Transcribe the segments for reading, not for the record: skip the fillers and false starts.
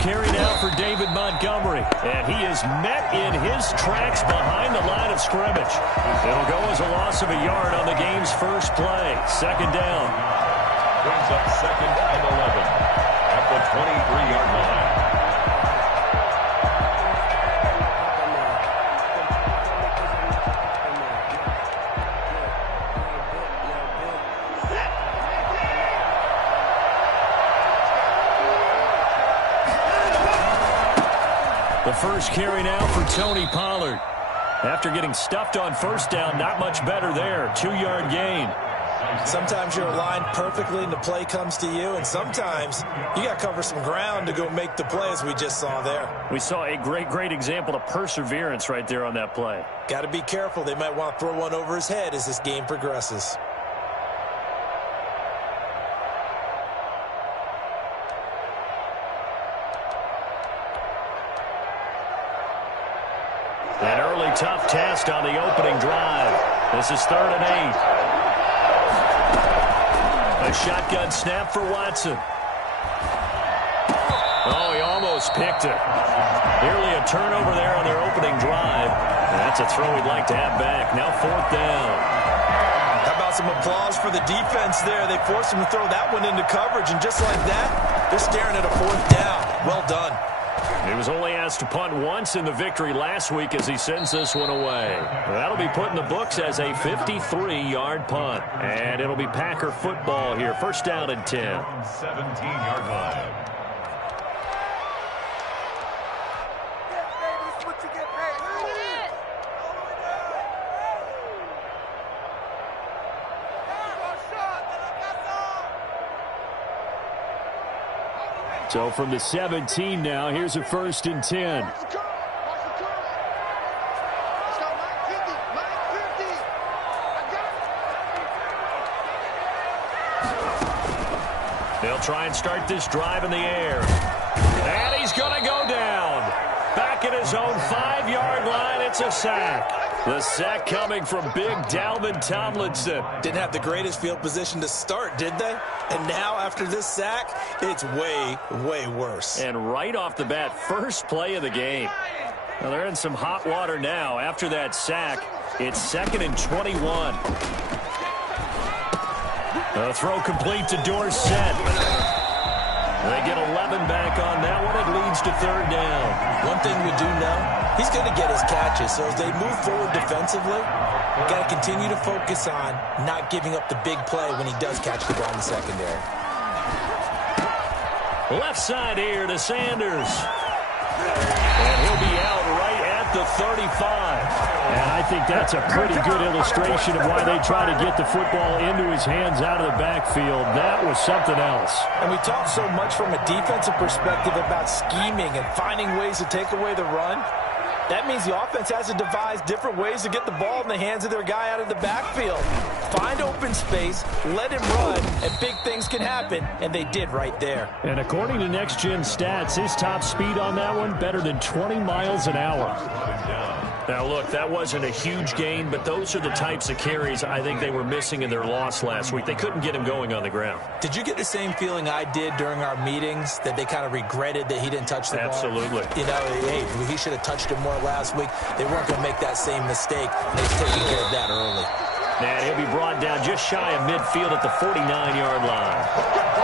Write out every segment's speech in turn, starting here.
carry now for David Montgomery. And he is met in his tracks behind the line of scrimmage. It'll go as a loss of a yard on the game's first play. Second down. Brings up second and 11 at the 23-yard line. The first carry now for Tony Pollard. After getting stuffed on first down, not much better there. 2-yard gain. Sometimes you're aligned perfectly and the play comes to you, and sometimes you got to cover some ground to go make the play, as we just saw there. We saw a great example of perseverance right there on that play. Got to be careful. They might want to throw one over his head as this game progresses. An early tough test on the opening drive. This is 3rd and 8. A shotgun snap for Watson. Oh, he almost picked it. Nearly a turnover there on their opening drive. And that's a throw he'd like to have back. Now 4th down. How about some applause for the defense there? They forced him to throw that one into coverage, and just like that, they're staring at a 4th down. Well done. He was only asked to punt once in the victory last week as he sends this one away. That'll be put in the books as a 53-yard punt. And it'll be Packer football here. First down and 10. 17-yard line. So from the 17 now, here's a 1st and 10. They'll try and start this drive in the air. And he's going to go down. Back at his own 5-yard line, it's a sack. The sack coming from big Dalvin Tomlinson. Didn't have the greatest field position to start, did they? And now, after this sack, it's way worse. And right off the bat, first play of the game. Now, they're in some hot water now. After that sack, it's 2nd and 21. A throw complete to Dorsett. They get 11 back on that one. It leads to 3rd down. One thing we do know, he's going to get his catches. So as they move forward defensively, we've got to continue to focus on not giving up the big play when he does catch the ball in the secondary. Left side here to Sanders. And he'll be out right at the 35. And I think that's a pretty good illustration of why they try to get the football into his hands out of the backfield. That was something else. And we talk so much from a defensive perspective about scheming and finding ways to take away the run. That means the offense has to devise different ways to get the ball in the hands of their guy out of the backfield. Find open space, let him run, and big things can happen, and they did right there. And according to Next Gen Stats, his top speed on that one, better than 20 miles an hour. Now, look, that wasn't a huge gain, but those are the types of carries I think they were missing in their loss last week. They couldn't get him going on the ground. Did you get the same feeling I did during our meetings, that they kind of regretted that he didn't touch the ball? Absolutely. You know, hey, he should have touched it more last week. They weren't going to make that same mistake. They've taken care of that early. And he'll be brought down just shy of midfield at the 49-yard line.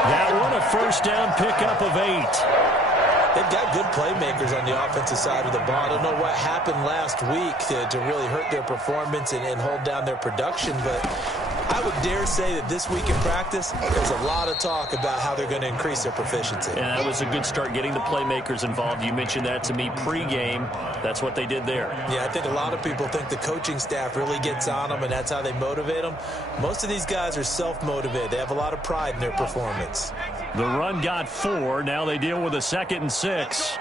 That one a first down pickup of 8. They've got good playmakers on the offensive side of the ball. I don't know what happened last week to really hurt their performance and hold down their production, but I would dare say that this week in practice, there's a lot of talk about how they're going to increase their proficiency. And that was a good start, getting the playmakers involved. You mentioned that to me pregame. That's what they did there. Yeah, I think a lot of people think the coaching staff really gets on them, and that's how they motivate them. Most of these guys are self-motivated. They have a lot of pride in their performance. The run got 4. Now they deal with a 2nd and 6.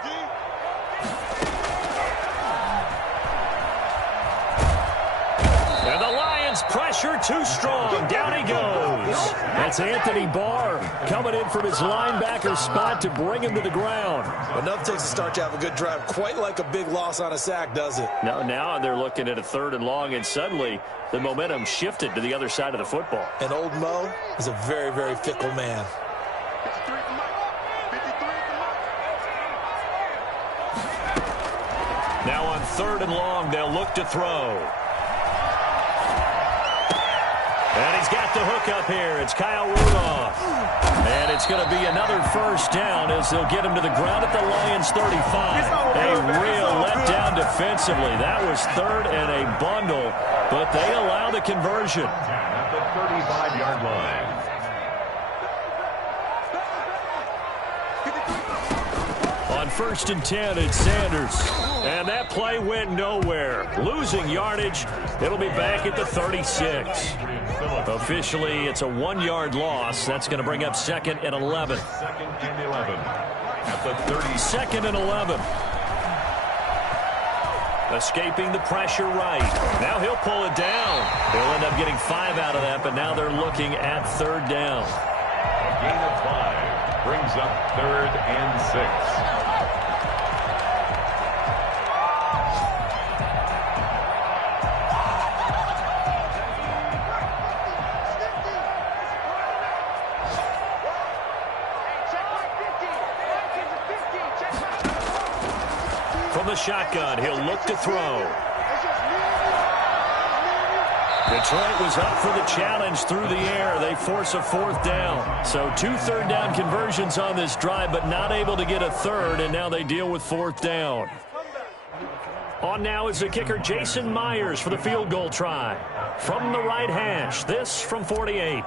And the Lions pressure too strong. Down he goes. That's Anthony Barr coming in from his linebacker spot to bring him to the ground. Enough takes to start to have a good drive. Quite like a big loss on a sack, does it? No, now they're looking at a 3rd and long, and suddenly the momentum shifted to the other side of the football. And old Mo is a very fickle man. 3rd and long. They'll look to throw. And he's got the hook up here. It's Kyle Rudolph. And it's going to be another first down as they'll get him to the ground at the Lions 35. A real letdown defensively. That was 3rd and a bundle, but they allow the conversion. At the 35-yard line. On 1st and 10, it's Sanders. And that play went nowhere. Losing yardage. It'll be back at the 36. Officially, it's a 1-yard loss. That's going to bring up 2nd and 11. 2nd and 11. At the 30. 2nd and 11. Escaping the pressure right. Now he'll pull it down. They'll end up getting 5 out of that, but now they're looking at 3rd down. A gain of 5 brings up 3rd and 6. From the shotgun, he'll look to throw. Detroit was up for the challenge through the air. They force a 4th down. So 2 3rd down conversions on this drive, but not able to get a 3rd, and now they deal with 4th down. On now is the kicker Jason Myers for the field goal try. From the right hash, this from 48.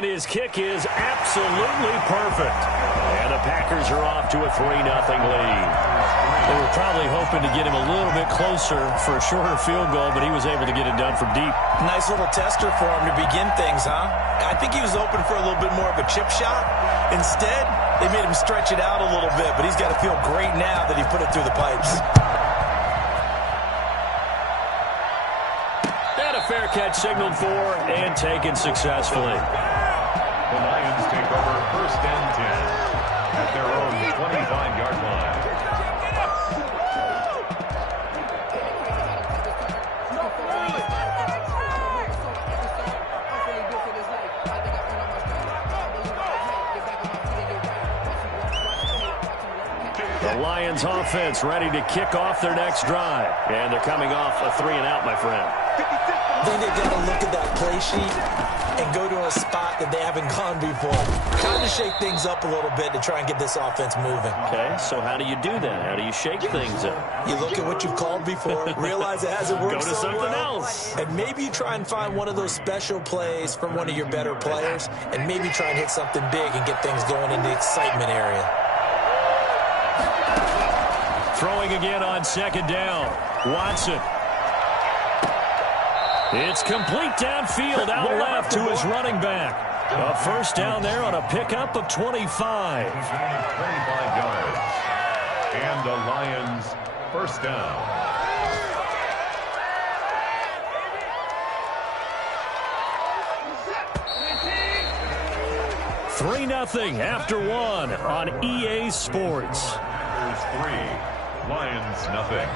And his kick is absolutely perfect. And the Packers are off to a 3-0 lead. They were probably hoping to get him a little bit closer for a shorter field goal, but he was able to get it done from deep. Nice little tester for him to begin things, huh? I think he was open for a little bit more of a chip shot. Instead, they made him stretch it out a little bit, but he's got to feel great now that he put it through the pipes. And a fair catch signaled for and taken successfully. The Lions take over 1st and 10 at their own 25-yard line. The Lions offense ready to kick off their next drive. And they're coming off a 3-and-out, my friend. I think they've got to look at that play sheet and go to a spot that they haven't gone before. Time to shake things up a little bit to try and get this offense moving. Okay, so how do you do that? How do you shake things up? You look at what you've called before, realize it hasn't worked Go to so something well, else. and maybe you try and find one of those special plays from one of your better players, and maybe try and hit something big and get things going in the excitement area. Throwing again on 2nd down. Watson. It's complete downfield out left to his running back. A 1st down there on a pickup of 25. 25 yards. And the Lions 1st down. Three 3-0 after 1 on EA Sports. Packers 3, Lions nothing.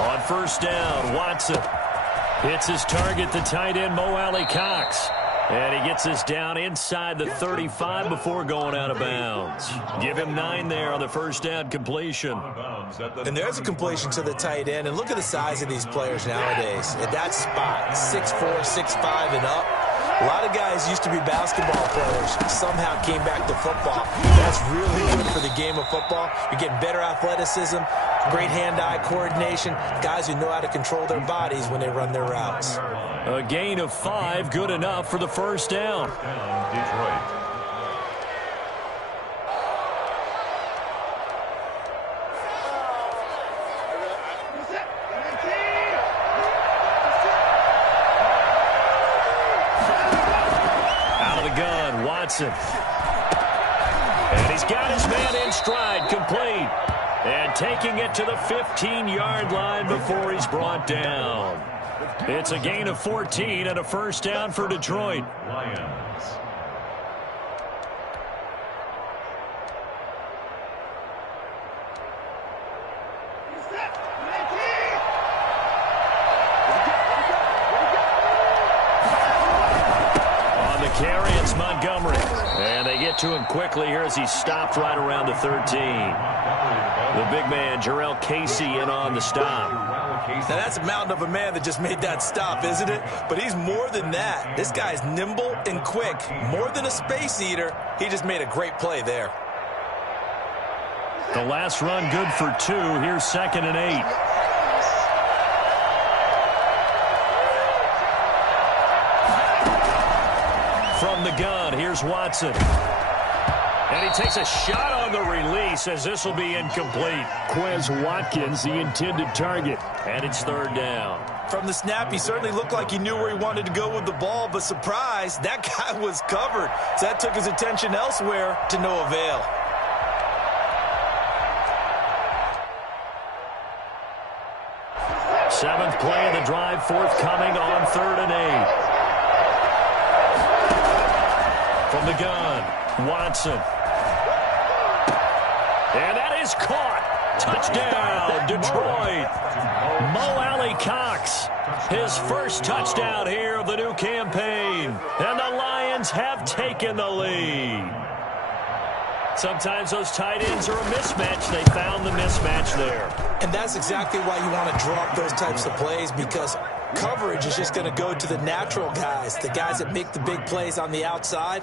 On 1st down, Watson hits his target, the tight end Mo Alley-Cox. And he gets us down inside the 35 before going out of bounds. Give him 9 there on the 1st down completion. And there's a completion to the tight end. And look at the size of these players nowadays. At that spot, 6'4", 6'5", and up. A lot of guys used to be basketball players, somehow came back to football. That's really good for the game of football. You're getting better athleticism, great hand-eye coordination, guys who know how to control their bodies when they run their routes. A gain of 5, good enough for the 1st down. Detroit. Watson. And he's got his man in stride, complete. And taking it to the 15-yard line before he's brought down. It's a gain of 14 and a 1st down for Detroit. Lions. carry, it's Montgomery. And they get to him quickly here as he stopped right around the 13. The big man, Jurrell Casey, in on the stop. Now, that's a mountain of a man that just made that stop, isn't it? But he's more than that. This guy's nimble and quick. More than a space eater, he just made a great play there. The last run good for 2. Here's 2nd and 8. From the gun, here's Watson. And he takes a shot on the release as this will be incomplete. Quez Watkins, the intended target. And it's 3rd down. From the snap, he certainly looked like he knew where he wanted to go with the ball, but surprise, that guy was covered. So that took his attention elsewhere to no avail. Seventh play of the drive forthcoming on 3rd and 8. From the gun, Watson. And that is caught. Touchdown, Detroit. Mo Alley-Cox, his first touchdown here of the new campaign. And the Lions have taken the lead. Sometimes those tight ends are a mismatch. They found the mismatch there. And that's exactly why you want to draw up those types of plays, because coverage is just going to go to the natural guys, the guys that make the big plays on the outside.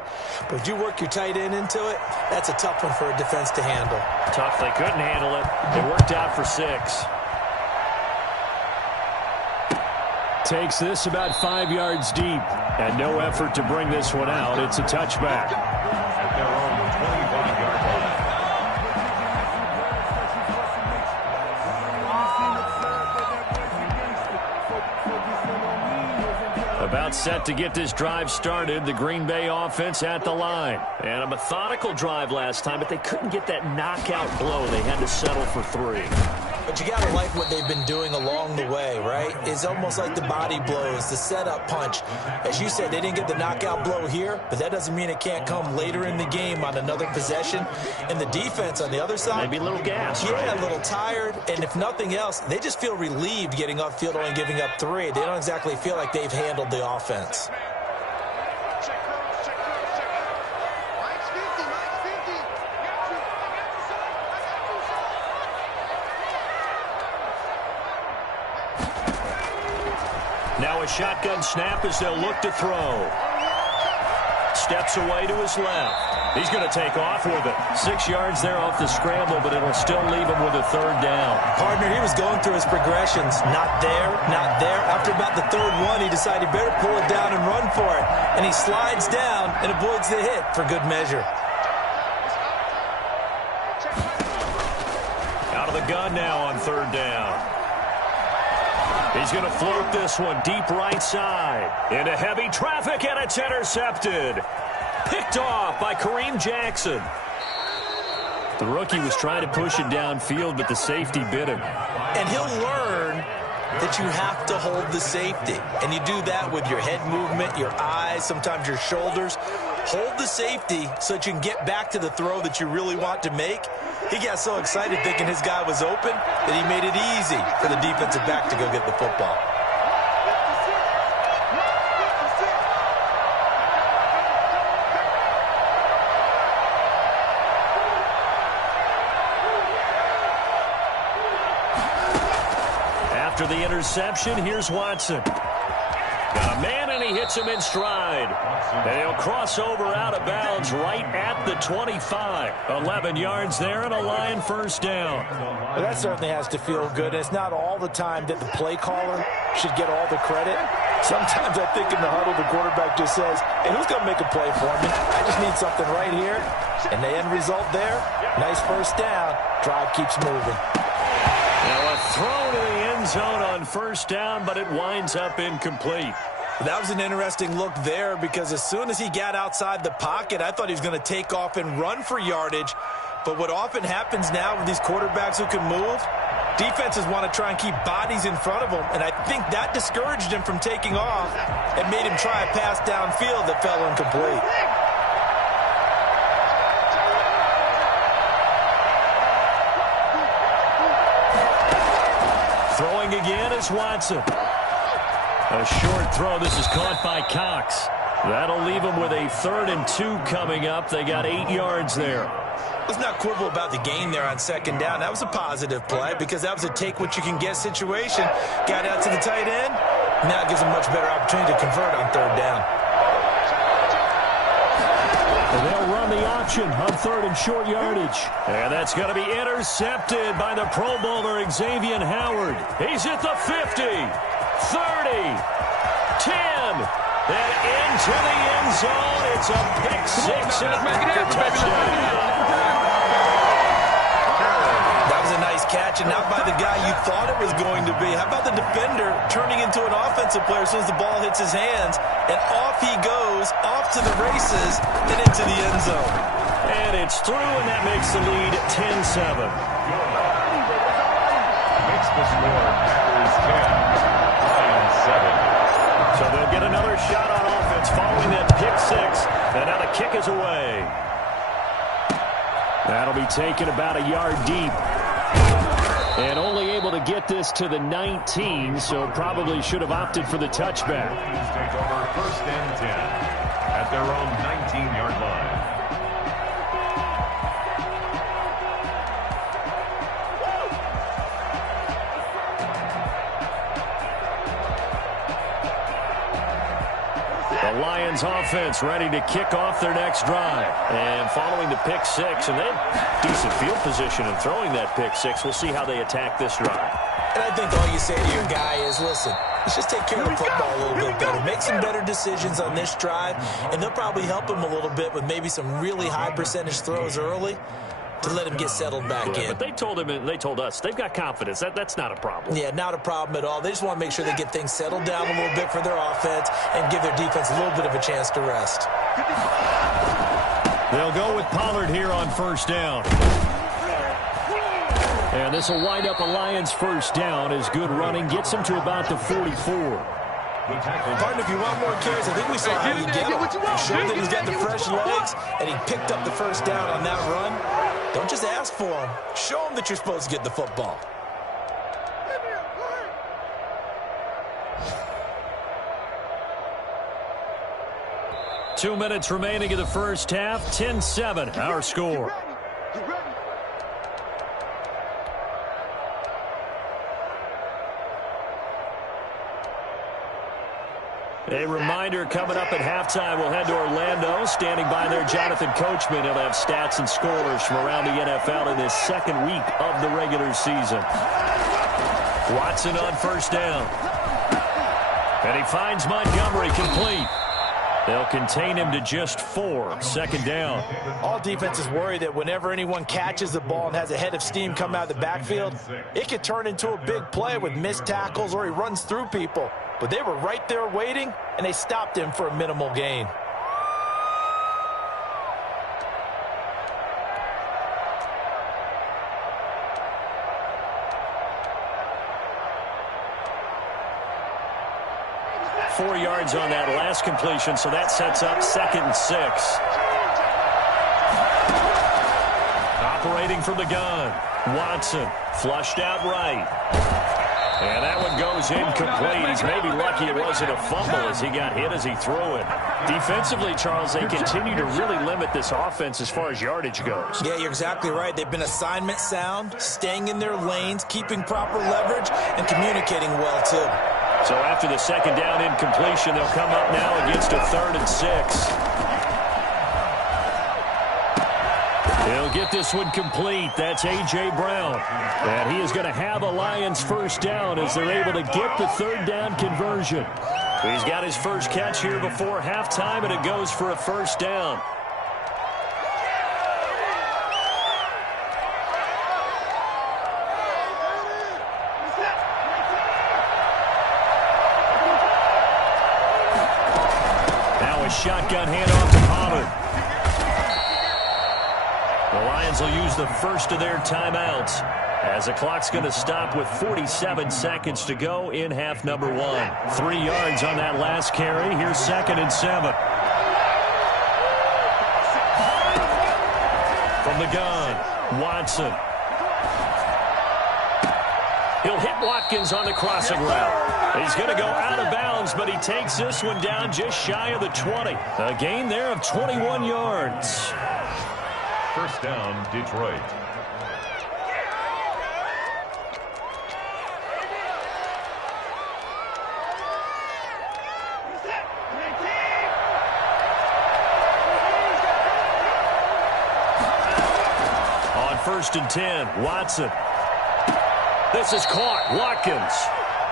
But if you work your tight end into it, that's a tough one for a defense to handle. Tough. They couldn't handle it. It worked out for 6. Takes this about 5 yards deep. And no effort to bring this one out. It's a touchback. At their own 25-yard line. About set to get this drive started, the Green Bay offense at the line. And a methodical drive last time, but they couldn't get that knockout blow. They had to settle for 3. But you got to like what they've been doing along the way, right? It's almost like the body blows, the setup punch. As you said, they didn't get the knockout blow here, but that doesn't mean it can't come later in the game on another possession. And the defense on the other side, maybe a little gas. Yeah, right? A little tired. And if nothing else, they just feel relieved getting upfield, only giving up 3. They don't exactly feel like they've handled the offense. Now a shotgun snap as they'll look to throw. Steps away to his left. He's going to take off with it. 6 yards there off the scramble, but it'll still leave him with a 3rd down. Partner, he was going through his progressions. Not there, not there. After about the 3rd one, he decided he better pull it down and run for it. And he slides down and avoids the hit for good measure. Out of the gun now on 3rd down. He's going to float this one deep right side. Into heavy traffic, and it's intercepted. Picked off by Kareem Jackson. The rookie was trying to push it downfield, but the safety bit him. And he'll learn that you have to hold the safety. And you do that with your head movement, your eyes, sometimes your shoulders. Hold the safety so that you can get back to the throw that you really want to make. He got so excited thinking his guy was open that he made it easy for the defensive back to go get the football. After the interception, here's Watson. Got a man, and he hits him in stride. And he'll cross over out of bounds right at the 25. 11 yards there and a Lion 1st down. Well, that certainly has to feel good. It's not all the time that the play caller should get all the credit. Sometimes I think in the huddle, the quarterback just says, hey, who's going to make a play for me? I just need something right here. And the end result there, nice 1st down. Drive keeps moving. Now a throw to the end zone on 1st down, but it winds up incomplete. That was an interesting look there, because as soon as he got outside the pocket, I thought he was going to take off and run for yardage. But what often happens now with these quarterbacks who can move, defenses want to try and keep bodies in front of them, and I think that discouraged him from taking off and made him try a pass downfield that fell incomplete. Throwing again is Watson. A short throw. This is caught by Cox. That'll leave them with a 3rd and 2 coming up. They got 8 yards there. Let's not quibble about the gain there on 2nd down. That was a positive play because that was a take-what-you-can-get situation. Got out to the tight end. Now it gives them much better opportunity to convert on 3rd down. And they'll run the option on 3rd and short yardage. And that's going to be intercepted by the Pro Bowler, Xavier Howard. He's at the 50, 30, 10, and into the end zone. It's a pick 6 and a touchdown. That was a nice catch, and not by the guy you thought it was going to be. How about the defender turning into an offensive player as soon as the ball hits his hands, and off he goes, off to the races, and into the end zone. And it's through, and that makes the lead 10-7. Makes the score Packers 10, Lions 7. So they'll get another shot on offense following that pick 6, and now the kick is away. That'll be taken about a yard deep. And only able to get this to the 19, so probably should have opted for the touchback. Lions take over 1st and 10 at their own 19-yard line. The Lions offense ready to kick off their next drive. And following the pick 6, and they had decent field position in throwing that pick 6. We'll see how they attack this drive. And I think all you say to your guy is, listen, let's just take care of the football a little bit better. Make some better decisions on this drive, and they'll probably help him a little bit with maybe some really high percentage throws early to let him get settled back in. But they told him, and they told us, they've got confidence. That's not a problem. Yeah, not a problem at all. They just want to make sure they get things settled down a little bit for their offense and give their defense a little bit of a chance to rest. They'll go with Pollard here on 1st down. And this will wind up a Lions 1st down as good running gets him to about the 44. Partner, if you want more carries, I think we saw how you get him. He showed that he's got the fresh legs, and he picked up the 1st down on that run. Don't just ask for him. Show him that you're supposed to get the football. Two minutes remaining in the first half. 10-7, our score. A reminder, coming up at halftime, we'll head to Orlando. Standing by there, Jonathan Coachman. He'll have stats and scores from around the NFL in this 2nd week of the regular season. Watson on 1st down. And he finds Montgomery complete. They'll contain him to just 4. 2nd down. All defenses worry that whenever anyone catches the ball and has a head of steam come out of the backfield, it could turn into a big play with missed tackles or he runs through people. But they were right there waiting, and they stopped him for a minimal gain. Four yards on that last completion, so that sets up 2nd and 6. Operating from the gun, Watson flushed out right. And that one goes incomplete. He's maybe lucky it wasn't a fumble as he got hit as he threw it. Defensively, Charles, they continue to really limit this offense as far as yardage goes. Yeah, you're exactly right. They've been assignment sound, staying in their lanes, keeping proper leverage, and communicating well, too. So after the 2nd down incompletion, they'll come up now against a 3rd and 6. He'll get this one complete. That's A.J. Brown. And he is going to have a Lions 1st down as they're able to get the 3rd down conversion. He's got his first catch here before halftime, and it goes for a 1st down. Now a shotgun handoff to Pollard. The Lions will use the first of their timeouts as the clock's going to stop with 47 seconds to go in half number 1. 3 yards on that last carry. Here's 2nd and 7. From the gun, Watson. He'll hit Watkins on the crossing route. He's going to go out of bounds, but he takes this one down just shy of the 20. A gain there of 21 yards. First down, Detroit. On 1st and 10, Watson. This is caught. Watkins.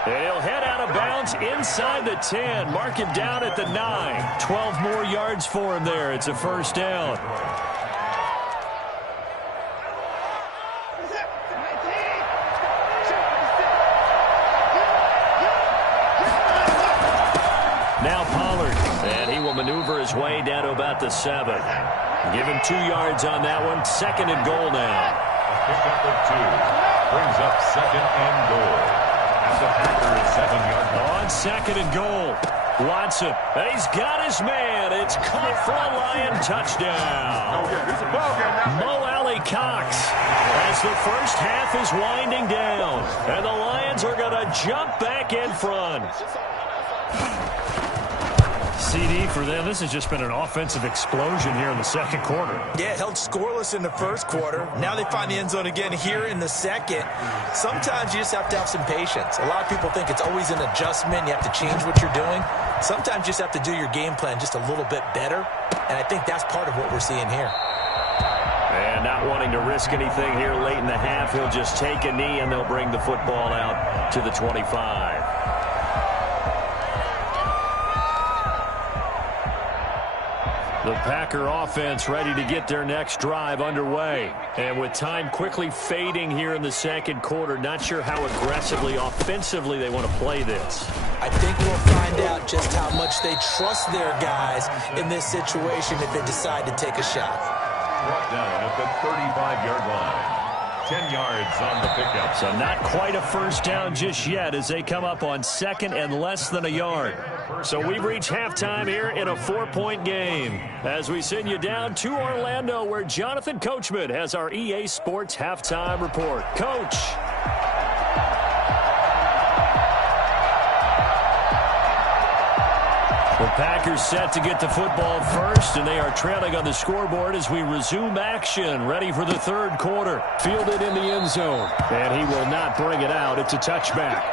And he'll head out of bounds inside the 10. Mark him down at the 9. 12 more yards for him there. It's a first down. Now Pollard. And he will maneuver his way down to about the 7. Give him 2 yards on that one. 2nd and goal now. Pickup of 2. Brings up 2nd and goal. At the Packers 7-yard line. On 2nd and goal. Watson. And he's got his man. It's caught for a Lion touchdown. Mo Alley Cox. As the first half is winding down. And the Lions are going to jump back in front. CD for them. This has just been an offensive explosion here in the second quarter. Yeah, held scoreless in the first quarter. Now they find the end zone again here in the second. Sometimes you just have to have some patience. A lot of people think it's always an adjustment. You have to change what you're doing. Sometimes you just have to do your game plan just a little bit better. And I think that's part of what we're seeing here. And not wanting to risk anything here late in the half, he'll just take a knee and they'll bring the football out to the 25. The Packer offense ready to get their next drive underway. And with time quickly fading here in the second quarter, not sure how aggressively, offensively they want to play this. I think we'll find out just how much they trust their guys in this situation if they decide to take a shot. Brought down at the 35-yard line. 10 yards on the pickup. So not quite a first down just yet as they come up on 2nd and less than a yard. So we've reached halftime here in a 4-point game. As we send you down to Orlando where Jonathan Coachman has our EA Sports halftime report. Coach. The Packers set to get the football first, and they are trailing on the scoreboard as we resume action. Ready for the third quarter. Fielded in the end zone. And he will not bring it out. It's a touchback.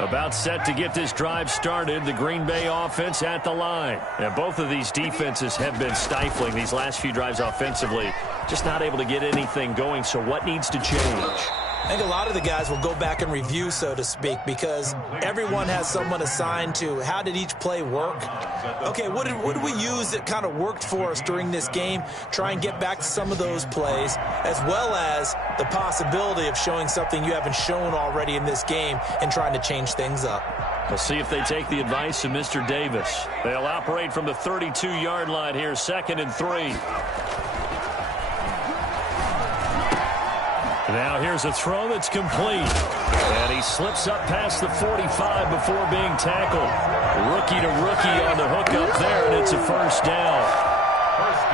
About set to get this drive started, the Green Bay offense at the line. And both of these defenses have been stifling these last few drives offensively. Just not able to get anything going, so what needs to change? I think a lot of the guys will go back and review, so to speak, because everyone has someone assigned to how did each play work. Okay, what did we use that kind of worked for us during this game? Try and get back to some of those plays, as well as the possibility of showing something you haven't shown already in this game and trying to change things up. We'll see if they take the advice of Mr. Davis. They'll operate from the 32-yard line here, 2nd and 3. Now here's a throw that's complete. And he slips up past the 45 before being tackled. Rookie to rookie on the hook up there, and it's a first down.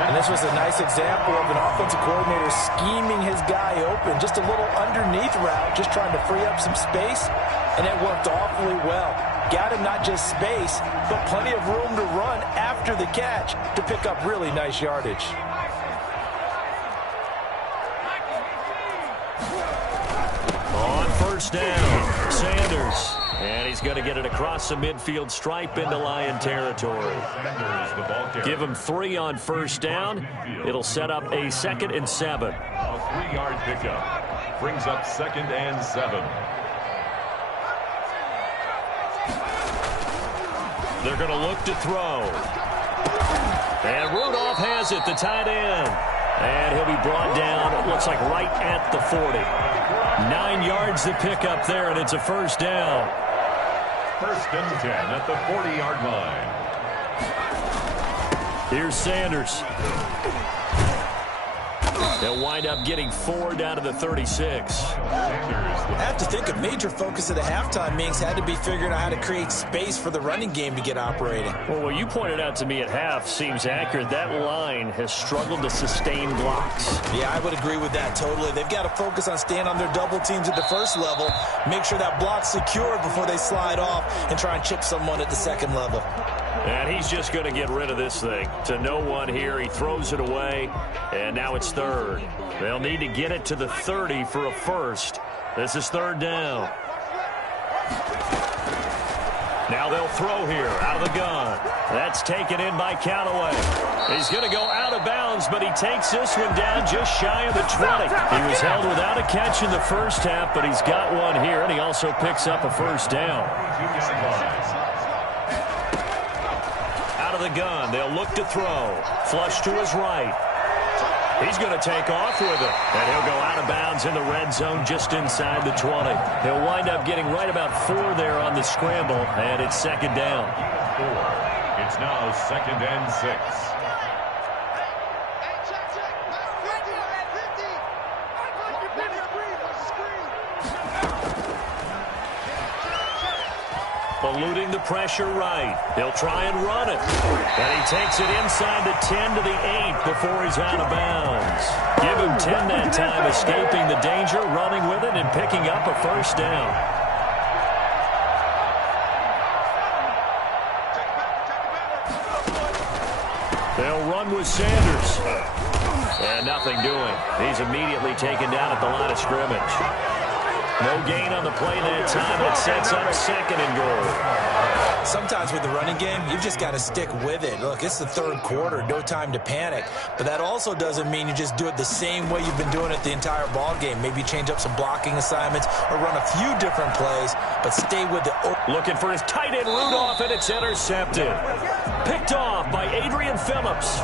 And this was a nice example of an offensive coordinator scheming his guy open. Just a little underneath route, just trying to free up some space, and it worked awfully well. Got him not just space, but plenty of room to run after the catch to pick up really nice yardage. On first down, Sanders. And he's going to get it across the midfield stripe into Lion territory. Give him 3 on first down. It'll set up a 2nd and 7. A 3-yard pickup. Brings up 2nd and 7. They're going to look to throw. And Rudolph has it, the tight end. And he'll be brought down, it looks like right at the 40. 9 yards to pick up there, and it's a first down. 1st and 10 at the 40-yard line. Here's Sanders. They'll wind up getting 4 down to the 36. I have to think a major focus of the halftime meetings had to be figuring out how to create space for the running game to get operating. Well, what you pointed out to me at half seems accurate. That line has struggled to sustain blocks. Yeah, I would agree with that totally. They've got to focus on staying on their double teams at the first level, make sure that block's secure before they slide off and try and chip someone at the second level. And he's just going to get rid of this thing. To no one here, he throws it away, and now it's third. They'll need to get it to the 30 for a first. This is third down. Now they'll throw here out of the gun. That's taken in by Callaway. He's going to go out of bounds, but he takes this one down just shy of the 20. He was held without a catch in the first half, but he's got one here, and he also picks up a first down. Out of the gun, they'll look to throw. Flush to his right. He's going to take off with it, and he'll go out of bounds in the red zone just inside the 20. He'll wind up getting right about 4 there on the scramble, and it's second down. 4. It's now second and 6. Eluding the pressure right. He'll try and run it. And he takes it inside the 10 to the 8 before he's out of bounds. Give him 10 that time, escaping the danger, running with it, and picking up a first down. They'll run with Sanders. And nothing doing. He's immediately taken down at the line of scrimmage. No gain on the play that time. It sets up second and goal. Sometimes with the running game, you've just got to stick with it. Look, it's the third quarter, no time to panic. But that also doesn't mean you just do it the same way you've been doing it the entire ball game. Maybe change up some blocking assignments or run a few different plays, but stay with it. Looking for his tight end Rudolph, and it's intercepted. Picked off by Adrian Phillips.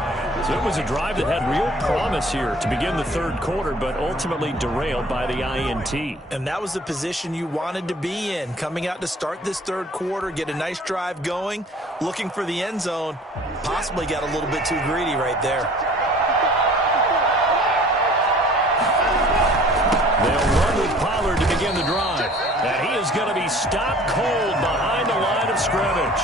So it was a drive that had real promise here to begin the third quarter, but ultimately derailed by the INT. And that was the position you wanted to be in, coming out to start this third quarter, get a nice drive going, looking for the end zone. Possibly got a little bit too greedy right there. They'll run with Pollard to begin the drive. And he is going to be stopped cold behind the line of scrimmage.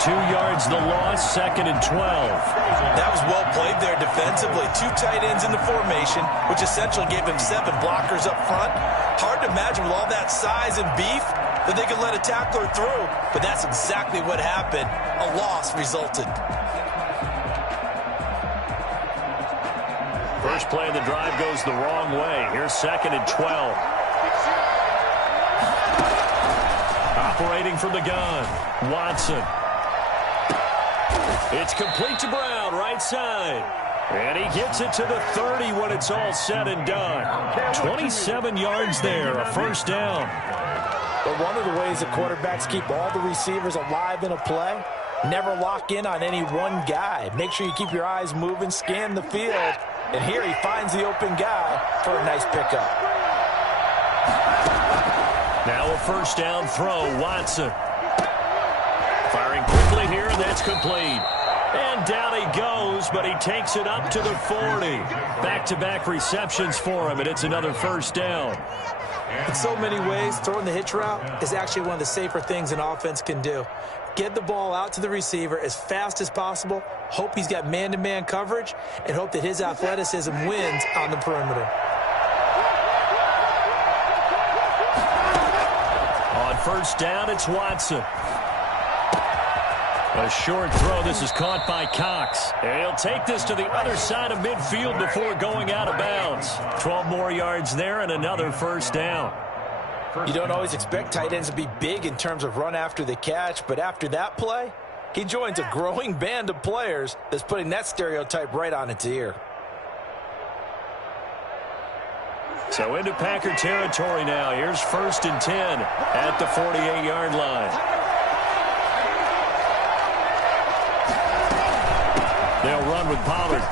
2 yards the loss, second and 12. That was well played there defensively. 2 tight ends in the formation, which essentially gave him 7 blockers up front. Hard to imagine with all that size and beef that they could let a tackler through, but that's exactly what happened. A loss resulted. First play of the drive goes the wrong way. Here's second and 12. Operating from the gun, Watson. It's complete to Brown, right side. And he gets it to the 30 when it's all said and done. 27 yards there, a first down. But one of the ways that quarterbacks keep all the receivers alive in a play, never lock in on any one guy. Make sure you keep your eyes moving, scan the field. And here he finds the open guy for a nice pickup. Now a first down throw, Watson. Firing quickly here, and that's complete. And down he goes, but he takes it up to the 40. Back-to-back receptions for him, and it's another first down. In so many ways, throwing the hitch route is actually one of the safer things an offense can do. Get the ball out to the receiver as fast as possible, hope he's got man-to-man coverage, and hope that his athleticism wins on the perimeter. On first down, it's Watson. A short throw. This is caught by Cox. And he'll take this to the other side of midfield before going out of bounds. 12 more yards there and another first down. You don't always expect tight ends to be big in terms of run after the catch, but after that play, he joins a growing band of players that's putting that stereotype right on its ear. So into Packer territory now. Here's first and 10 at the 48-yard line. They'll run with Pollard.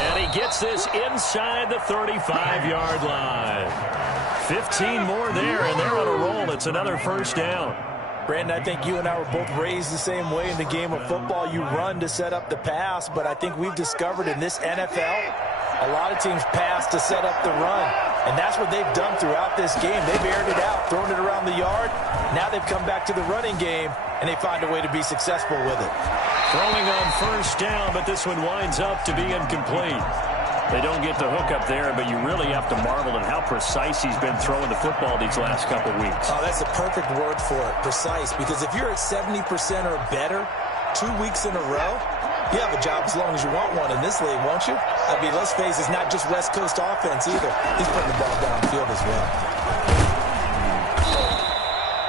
And he gets this inside the 35-yard line. 15 more there, and they're on a roll. It's another first down. Brandon, I think you and I were both raised the same way in the game of football. You run to set up the pass, but I think we've discovered in this NFL, a lot of teams pass to set up the run. And that's what they've done throughout this game. They've aired it out, thrown it around the yard. Now they've come back to the running game, and they find a way to be successful with it. Throwing on first down, but this one winds up to be incomplete. They don't get the hook up there, but you really have to marvel at how precise he's been throwing the football these last couple weeks. Oh, that's a perfect word for it, precise, because if you're at 70% or better 2 weeks in a row, you have a job as long as you want one in this league, won't you? I mean, let's face it, it's not just West Coast offense either. He's putting the ball downfield as well.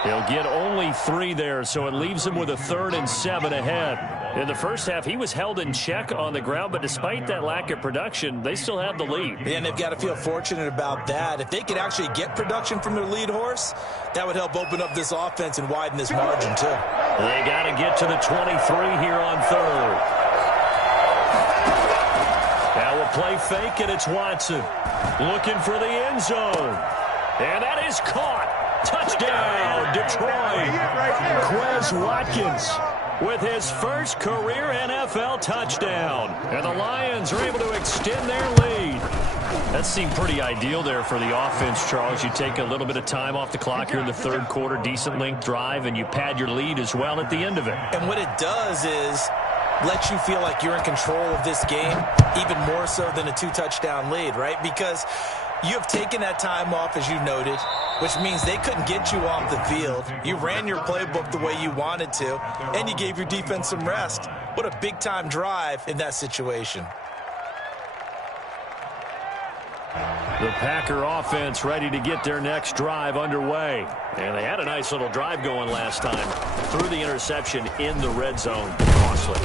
He'll get only 3 there, so it leaves him with a 3rd and 7 ahead. In the first half, he was held in check on the ground, but despite that lack of production, they still have the lead. And they've got to feel fortunate about that. If they could actually get production from their lead horse, that would help open up this offense and widen this margin, too. They got to get to the 23 here on 3rd. Now a play fake, and it's Watson looking for the end zone. And that is caught. Touchdown, Detroit. Quez Watkins with his first career NFL touchdown. And the Lions are able to extend their lead. That seemed pretty ideal there for the offense, Charles. You take a little bit of time off the clock here in the 3rd quarter, decent length drive, and you pad your lead as well at the end of it. And what it does is let you feel like you're in control of this game, even more so than a 2-touchdown lead, right? Because you have taken that time off, as you noted, which means they couldn't get you off the field. You ran your playbook the way you wanted to, and you gave your defense some rest. What a big-time drive in that situation. The Packer offense ready to get their next drive underway. And they had a nice little drive going last time. Threw the interception in the red zone. Costly.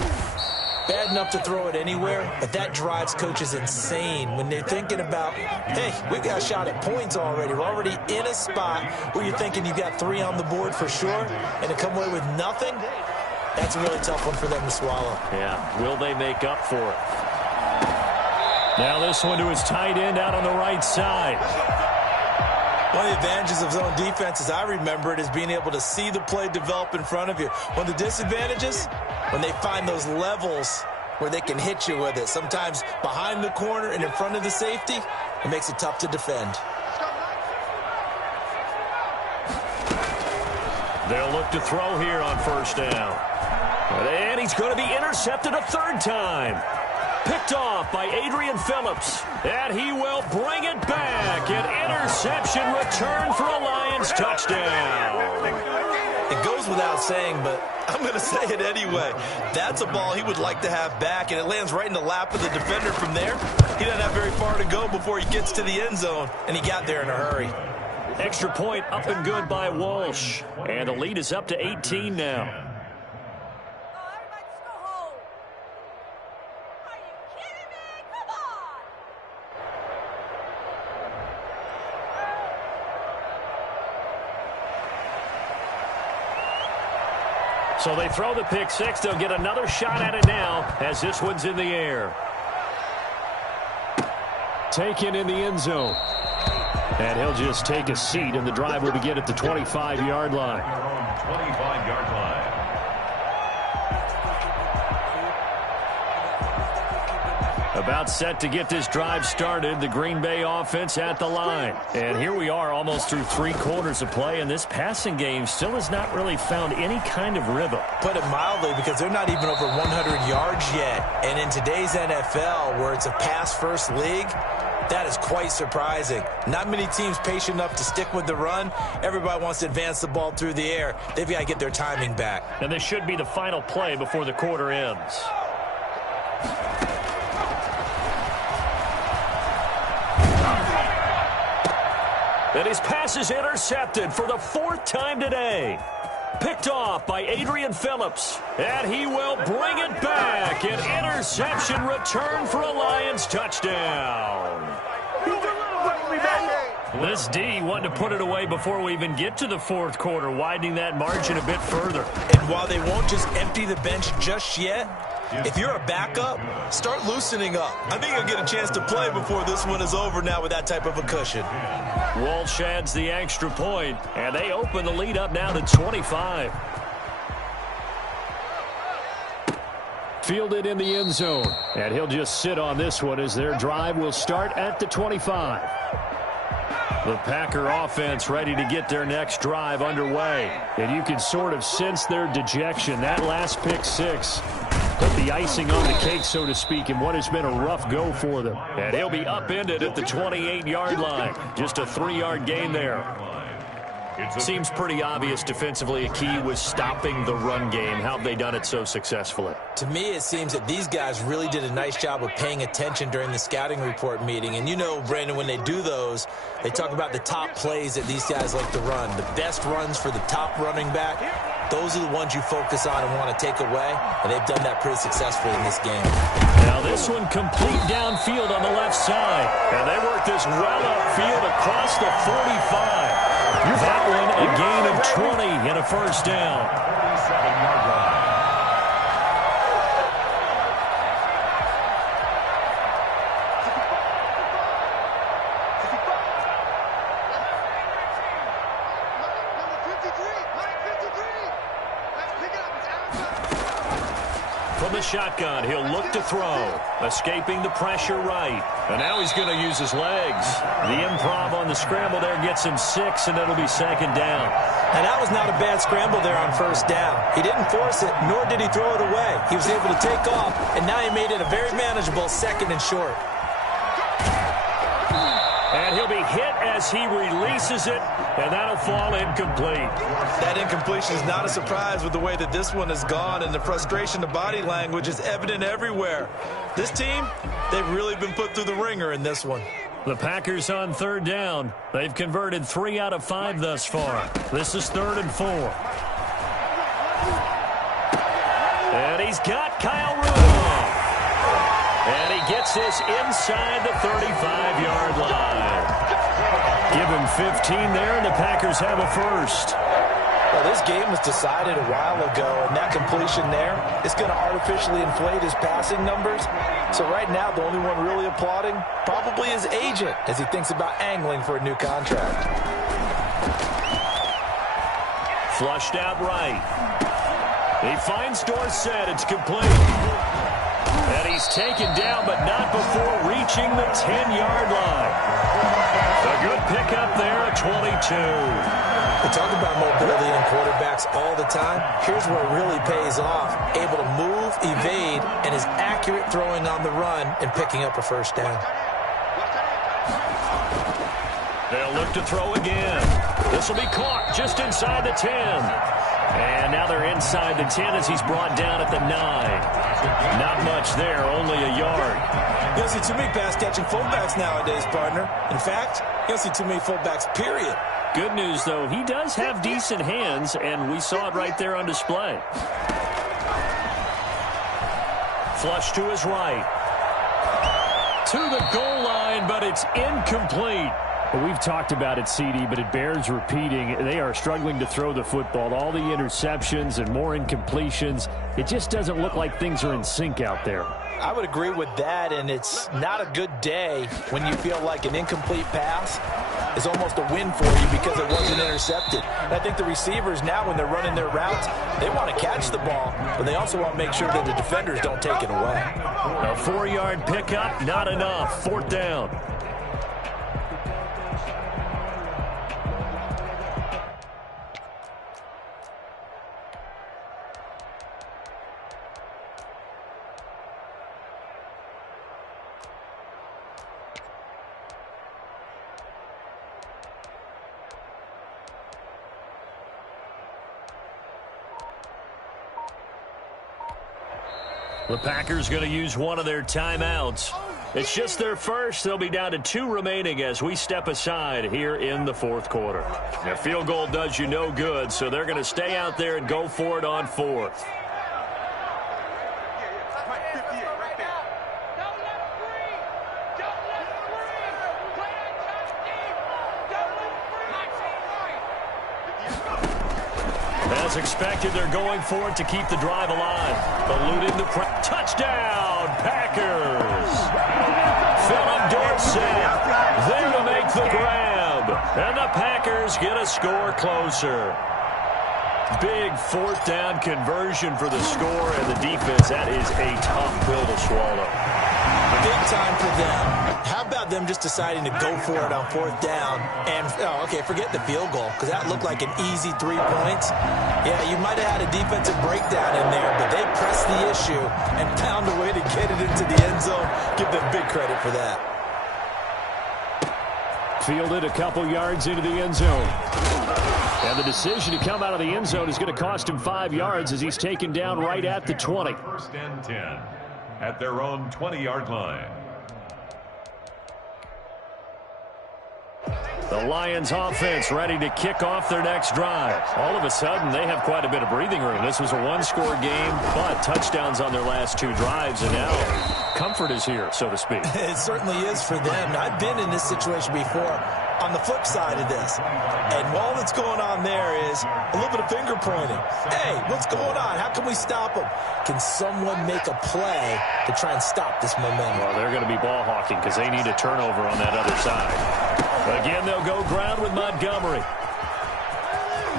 Bad enough to throw it anywhere, but that drives coaches insane when they're thinking about, hey, we've got a shot at points already. We're already in a spot where you're thinking you've got 3 on the board for sure, and to come away with nothing, that's a really tough one for them to swallow. Yeah, will they make up for it? Now this one to his tight end out on the right side. One of the advantages of zone defense, as I remember it, is being able to see the play develop in front of you. One of the disadvantages, when they find those levels where they can hit you with it, sometimes behind the corner and in front of the safety, it makes it tough to defend. They'll look to throw here on first down. And he's going to be intercepted a 3rd time. Picked off by Adrian Phillips. And he will bring it back. An interception return for a Lions touchdown. It goes without saying, but I'm going to say it anyway. That's a ball he would like to have back, and it lands right in the lap of the defender from there. He doesn't have very far to go before he gets to the end zone, and he got there in a hurry. Extra point up and good by Walsh. And the lead is up to 18 now. So they throw the pick 6. They'll get another shot at it now as this one's in the air. Taken in the end zone. And he'll just take a seat, and the drive will begin at the 25-yard line. 25-yard line. About set to get this drive started, the Green Bay offense at the line. And here we are almost through 3 quarters of play, and this passing game still has not really found any kind of rhythm. Put it mildly, because they're not even over 100 yards yet. And in today's NFL, where it's a pass-first league, that is quite surprising. Not many teams patient enough to stick with the run. Everybody wants to advance the ball through the air. They've got to get their timing back. And this should be the final play before the quarter ends. And his pass is intercepted for the 4th time today. Picked off by Adrian Phillips. And he will bring it back. An interception return for a Lions touchdown. This D wanting to put it away before we even get to the 4th quarter, widening that margin a bit further. And while they won't just empty the bench just yet, If you're a backup, start loosening up. I think you'll get a chance to play before this one is over now with that type of a cushion. Walsh adds the extra point, and they open the lead up now to 25. Fielded in the end zone, and he'll just sit on this one as their drive will start at the 25. The Packer offense ready to get their next drive underway, and you can sort of sense their dejection. That last pick six put the icing on the cake, so to speak, in what has been a rough go for them. And he'll be upended at the 28-yard line. Just a 3-yard gain there. Seems pretty obvious defensively a key was stopping the run game. How have they done it so successfully? To me, it seems that these guys really did a nice job of paying attention during the scouting report meeting. And you know, Brandon, when they do those, they talk about the top plays that these guys like to run. The best runs for the top running back, those are the ones you focus on and want to take away. And they've done that pretty successfully in this game. Now this one complete downfield on the left side. And they work this well upfield across the 45. That one a gain of 20 and a first down. 37-yard line. From the shotgun, he'll look to throw. Escaping the pressure right. And now he's going to use his legs. The improv on the scramble there gets him 6, and it'll be second down. And that was not a bad scramble there on first down. He didn't force it, nor did he throw it away. He was able to take off, and now he made it a very manageable second and short. And he'll be hit as he releases it, and that'll fall incomplete. That incompletion is not a surprise with the way that this one has gone, and the frustration, the body language is evident everywhere. This team, they've really been put through the ringer in this one. The Packers on third down. They've converted 3 out of 5 thus far. This is 3rd and 4. And he's got Kyle Rudolph. And he gets this inside the 35-yard line. Give him 15 there, and the Packers have a first. Well, this game was decided a while ago, and that completion there is going to artificially inflate his passing numbers. So right now, the only one really applauding probably his agent as he thinks about angling for a new contract. Flushed out right. He finds Dorsett. It's complete. And he's taken down, but not before reaching the 10-yard line. A good pickup there at 22. We talk about mobility in quarterbacks all the time. Here's where it really pays off. Able to move, evade, and is accurate throwing on the run and picking up a first down. They'll look to throw again. This will be caught just inside the 10. And now they're inside the 10 as he's brought down at the 9. Not much there, only a yard. You don't see too many pass-catching fullbacks nowadays, partner. In fact, you don't see too many fullbacks, period. Good news, though, he does have decent hands, and we saw it right there on display. Flush to his right. To the goal line, but it's incomplete. Well, we've talked about it, CD, but it bears repeating. They are struggling to throw the football. All the interceptions and more incompletions. It just doesn't look like things are in sync out there. I would agree with that, and it's not a good day when you feel like an incomplete pass is almost a win for you because it wasn't intercepted. And I think the receivers now, when they're running their routes, they want to catch the ball, but they also want to make sure that the defenders don't take it away. A 4-yard pickup, not enough. 4th down. The Packers going to use one of their timeouts. It's just their first. They'll be down to 2 remaining as we step aside here in the 4th quarter. Their field goal does you no good, so they're going to stay out there and go for it on 4th. As expected, they're going for it to keep the drive alive. Eluding the touchdown, Packers. Philip Dorsett there to make the grab. And the Packers get a score closer. Big fourth down conversion for the score, and the defense, that is a tough pill to swallow. Big time for them. How about them just deciding to go for it on fourth down? And, forget the field goal, because that looked like an easy 3 points. Yeah, you might have had a defensive breakdown in there, but they pressed the issue and found a way to get it into the end zone. Give them big credit for that. Fielded a couple yards into the end zone. And the decision to come out of the end zone is going to cost him 5 yards as he's taken down right at the 20. First and 10 at their own 20-yard line. The Lions offense ready to kick off their next drive. All of a sudden, they have quite a bit of breathing room. This was a one-score game, but touchdowns on their last 2 drives, and now comfort is here, so to speak. It certainly is for them. I've been in this situation before on the flip side of this. And all that's going on there is a little bit of finger pointing. Hey, what's going on? How can we stop them? Can someone make a play to try and stop this momentum? Well, they're going to be ball hawking because they need a turnover on that other side. Again, they'll go ground with Montgomery.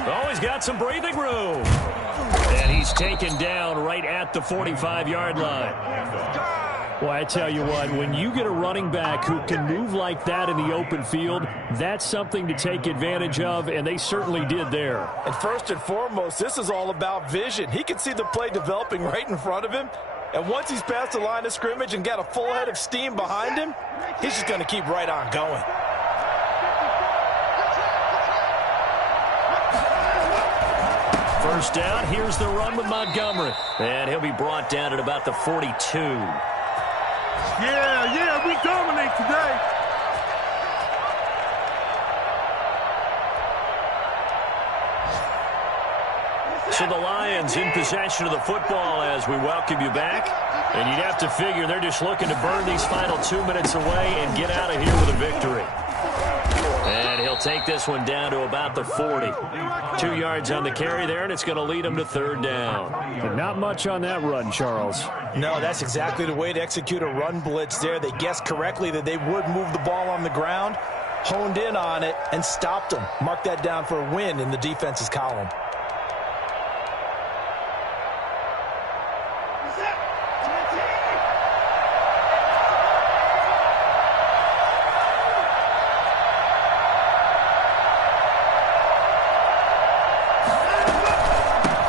Oh, he's got some breathing room. And he's taken down right at the 45-yard line. Well, I tell you what, when you get a running back who can move like that in the open field, that's something to take advantage of, and they certainly did there. And first and foremost, this is all about vision. He can see the play developing right in front of him, and once he's past the line of scrimmage and got a full head of steam behind him, he's just going to keep right on going. First down, here's the run with Montgomery. And he'll be brought down at about the 42. Yeah, we dominate today. So the Lions in possession of the football as we welcome you back. And you'd have to figure they're just looking to burn these final 2 minutes away and get out of here with a victory. And he'll take this one down to about the 40. 2 yards on the carry there, and it's going to lead him to third down. But not much on that run, Charles. No, that's exactly the way to execute a run blitz there. They guessed correctly that they would move the ball on the ground, honed in on it, and stopped them. Mark that down for a win in the defense's column.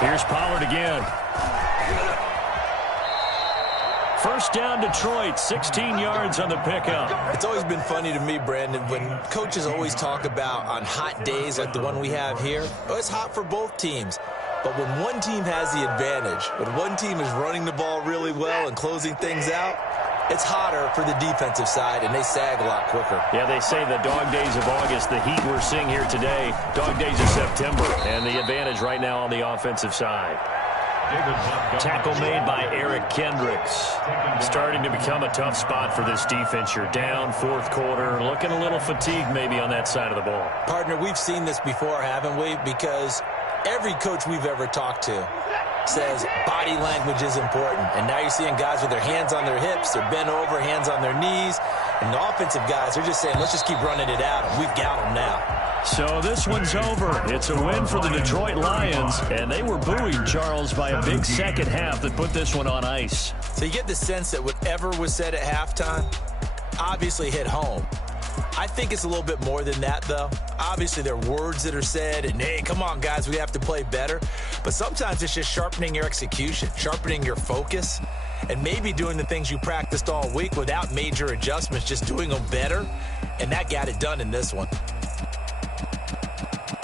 Here's Pollard again. First down, Detroit, 16 yards on the pickup. It's always been funny to me, Brandon, when coaches always talk about on hot days like the one we have here, it's hot for both teams. But when one team has the advantage, when one team is running the ball really well and closing things out, it's hotter for the defensive side, and they sag a lot quicker. Yeah, they say the dog days of August, the heat we're seeing here today, dog days of September, and the advantage right now on the offensive side. Tackle made by Eric Kendricks. Starting to become a tough spot for this defense. You're down fourth quarter, looking a little fatigued maybe on that side of the ball. Partner, we've seen this before, haven't we? Because every coach we've ever talked to says body language is important. And now you're seeing guys with their hands on their hips, they're bent over, hands on their knees. And the offensive guys are just saying, let's just keep running it out. And we've got them now. So this one's over. It's a win for the Detroit Lions. And they were buoyed, Charles, by a big second half that put this one on ice. So you get the sense that whatever was said at halftime obviously hit home. I think it's a little bit more than that, though. Obviously, there are words that are said, and, hey, come on, guys, we have to play better. But sometimes it's just sharpening your execution, sharpening your focus, and maybe doing the things you practiced all week without major adjustments, just doing them better, and that got it done in this one.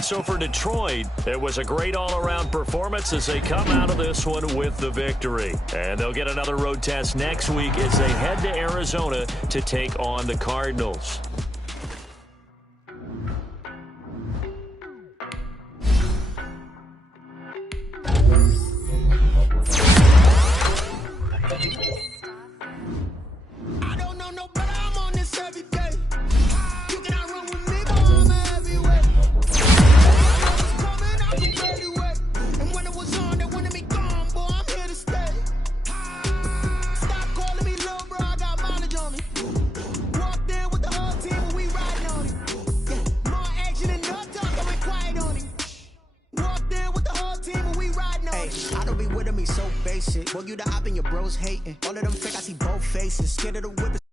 So for Detroit, it was a great all-around performance as they come out of this one with the victory. And they'll get another road test next week as they head to Arizona to take on the Cardinals. it. Boy, you the op and your bros hating. All of them fake, I see both faces. Scared of the whip.